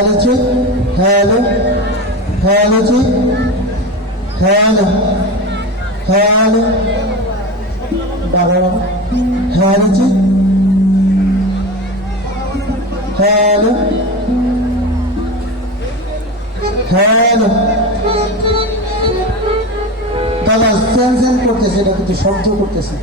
hello check, hello, hello check, hello, hello, hello check, hello, hello. দাদা সেন্সেন করতেছে, এটা কিন্তু শব্দ করতেছে।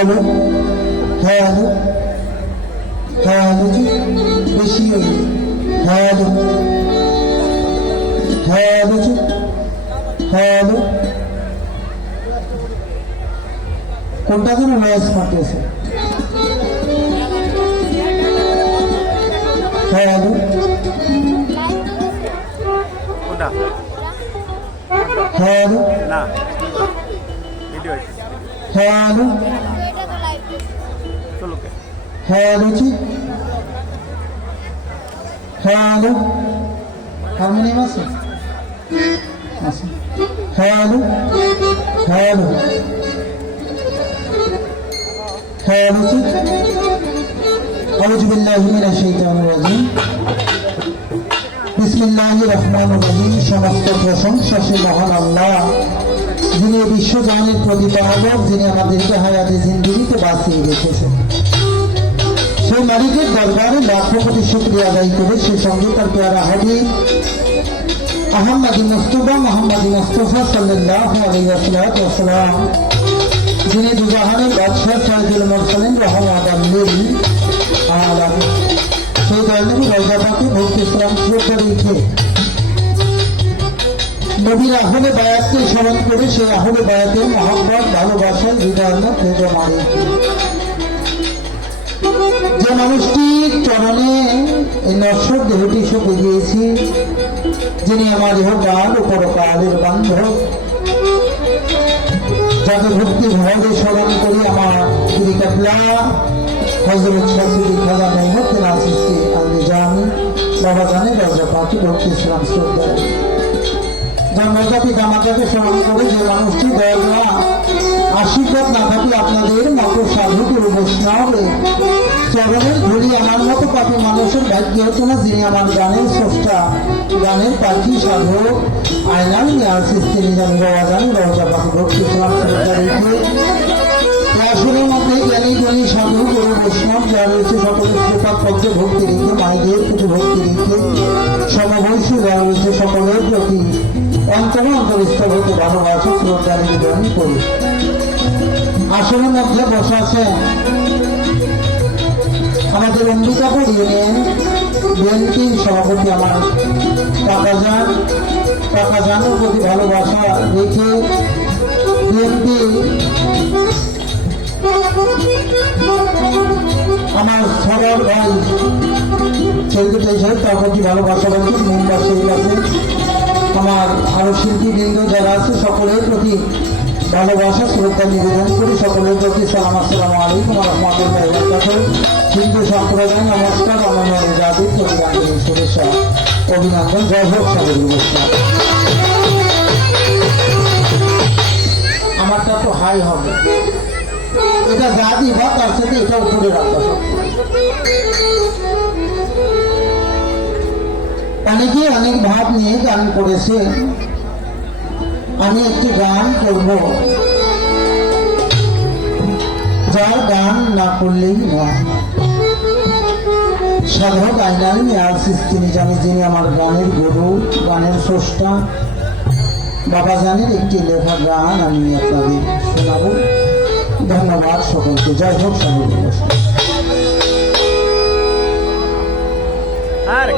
hello, hello, hello जी, बेशी है, hello, hello जी, hello, कोणता जर वॉइस मारते से, hello, कोणता, hello, ना, वीडियो है, hello. Hello ji, hello, how many masses? Hello, hello, hello जी, أعوذ بالله من الشيطان الرجيم, बिस्मिल्लाहिर्रहमानिर्रहीम, समस्त प्रशंसा से महान अल्लाह, যিনি বিশ্ব জাহানের প্রতিপালক, যিনি আমাদেরকে হায়াতে জিন্দেগিতে বাঁচিয়ে রেখেছেন, সেই মালিকের দরবারে লাখো কোটি শুকরিয়া আদায় করে সেই সঙ্গে তার পেয়ারা হাবিব আহমদ মুস্তফা মোহাম্মদ মুস্তফা সাল্লাল্লাহু আলাইহি ওয়াসাল্লাম, যিনি দুজাহানের বাদশাহ সাইয়্যিদুল মুরসালিন রাহমাতাল লিল আলামিন, সেই দয়ালু রওজা পাকে ভক্তি ইসলাম শ্রদ্ধা রেখে নবীর আহলে বায়াতকে স্মরণ করে সেই আহলে বায়াতের মহব্বত ভালোবাসার হৃদয়ান্তর ভেবে মারে। যে মানুষটির চরণে এই নশ্বর দেহটি সঁপে দিয়েছি, যিনি আমার ইহকাল ও পরকালের বান্ধব, যাকে ভক্তি ভাবে স্মরণ করি আমার পীর কেবলা হযরত শাহসুদি খাজা মুহম্মদ চিশতি আল জামি বাবা জানে রওজা পাকে ভক্তি ইসলাম শ্রদ্ধা, জন্মজাতি জামাতাকে স্মরণ করে যে মানুষটি দয়া আশীর্বাদ না থাকলে আপনাদের মতো সাধু গুরু বৈষ্ণবে চরণের ধরি আমার মতো পাপি মানুষের ভাগ্য হতো না, যিনি আমার গানের স্রষ্টা, গানের পাখি সাধক আয়নাল মিয়ার সৃষ্টি নিজাম বাবা জানি রওজা পাকে ভক্তি ইসলাম শ্রদ্ধা রেখে আসনের মধ্যে জ্ঞানী জ্ঞানী সাধু গুরু বৈষ্ণব যা রয়েছে সকলের শ্রোতার পক্ষে ভক্তি রেখে মায়েদের প্রতি ভক্তি রেখে সমবয়সী যা রয়েছে সকলের প্রতি অন্তরে অন্তরস্থ হতে ভালোবাসা শ্রদ্ধা নিবেদন করি। আসনের মধ্যে বসে আছেন আমাদের অম্বিকাপুর ইউনিয়ন বিএনপির সভাপতি আমার কাকাজানের প্রতি ভালোবাসা রেখে বিএনপি আমার সবার ভাই সেলিব্রিটি সাহেব তার প্রতি ভালোবাসা রেখে মেম্বার শহীদ আছে, আমার আরো শিল্পীবৃন্দ যারা আছে সকলের প্রতি ভালোবাসা শ্রদ্ধা নিবেদন করি। সকলের প্রতি সালাম, আসসালামু আলাইকুম ওয়া রাহমাতুল্লাহি ওয়া বারাকাতুহু। হিন্দু সম্প্রদায় নমস্কার, আমার জাতির প্রতি আন্তরিক শুভেচ্ছা অভিনন্দন। জয় হোক সাগর নমস্কার। আমারটা তো হাই হবে, এটা যা দিবা তার সাথে এটা উপরে রাখতে হবে। অনেকে অনেক ভাব নিয়ে গান করেছে, আমি একটি গান করব যার গান না করলেই নয়। সাধক আয়নাল মিয়ার সৃষ্টি নিজামী, যিনি আমার গানের গুরু, গানের স্রষ্টা, বাবা জানের একটি লেখা গান আমি আপনাদের শোনাব। ধন্যবাদ সকলকে। জয় হোক সাগর নমস্কার। আর